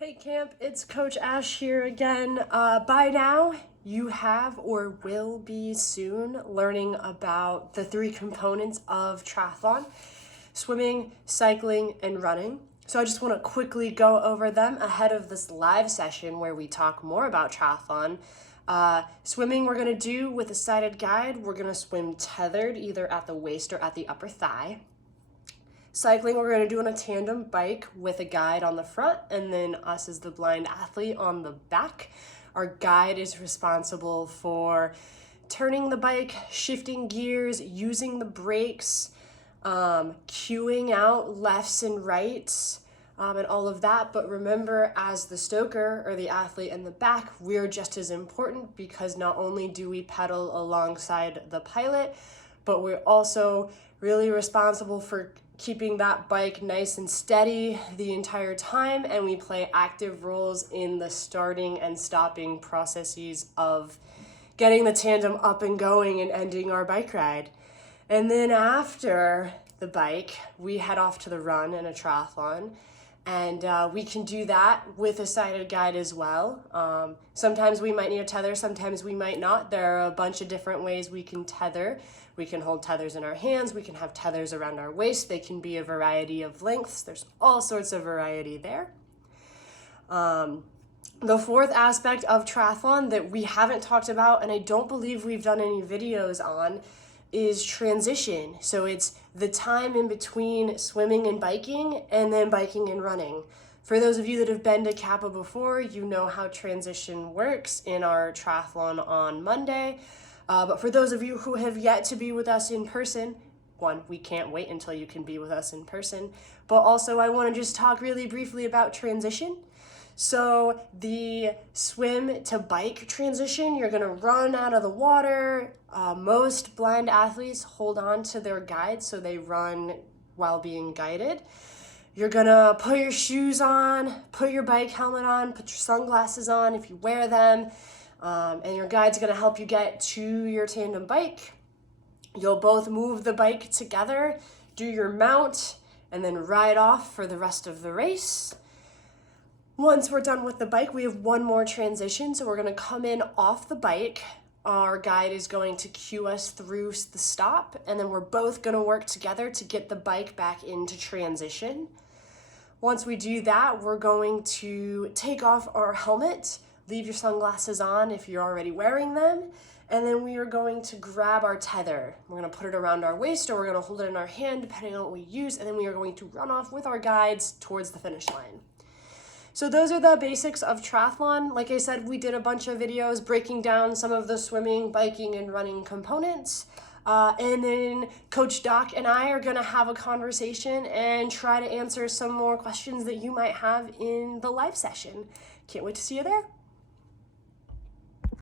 Hey Camp, it's Coach Ash here again. By now, you have or will be soon learning about the three components of triathlon: swimming, cycling, and running. So I just want to quickly go over them ahead of this live session where we talk more about triathlon. Swimming we're going to do with a sighted guide. We're going to swim tethered either at the waist or at the upper thigh. Cycling, we're going to do on a tandem bike with a guide on the front and then us as the blind athlete on the back. Our guide is responsible for turning the bike, shifting gears, using the brakes, cueing out lefts and rights, and all of that. But remember, as the stoker or the athlete in the back, we're just as important because not only do we pedal alongside the pilot, but we're also really responsible for keeping that bike nice and steady the entire time, and we play active roles in the starting and stopping processes of getting the tandem up and going and ending our bike ride. And then after the bike, we head off to the run in a triathlon, and we can do that with a sighted guide as well. Sometimes we might need a tether, sometimes we might not. There are a bunch of different ways we can tether. We can hold tethers in our hands, we can have tethers around our waist, they can be a variety of lengths, there's all sorts of variety there. The fourth aspect of triathlon that we haven't talked about, and I don't believe we've done any videos on, is transition. So it's the time in between swimming and biking, and then biking and running. For those of you that have been to Kappa before, you know how transition works in our triathlon on Monday. But for those of you who have yet to be with us in person, one, we can't wait until you can be with us in person. But also I want to just talk really briefly about transition. So the swim to bike transition, you're going to run out of the water. Most blind athletes hold on to their guide, so they run while being guided. You're going to put your shoes on, put your bike helmet on, put your sunglasses on if you wear them. And your guide's going to help you get to your tandem bike. You'll both move the bike together, do your mount, and then ride off for the rest of the race. Once we're done with the bike, we have one more transition. So we're going to come in off the bike. Our guide is going to cue us through the stop, and then we're both going to work together to get the bike back into transition. Once we do that, we're going to take off our helmet. Leave your sunglasses on if you're already wearing them. And then we are going to grab our tether. We're going to put it around our waist, or we're going to hold it in our hand, depending on what we use. And then we are going to run off with our guides towards the finish line. So those are the basics of triathlon. Like I said, we did a bunch of videos breaking down some of the swimming, biking, and running components. And then Coach Doc and I are going to have a conversation and try to answer some more questions that you might have in the live session. Can't wait to see you there.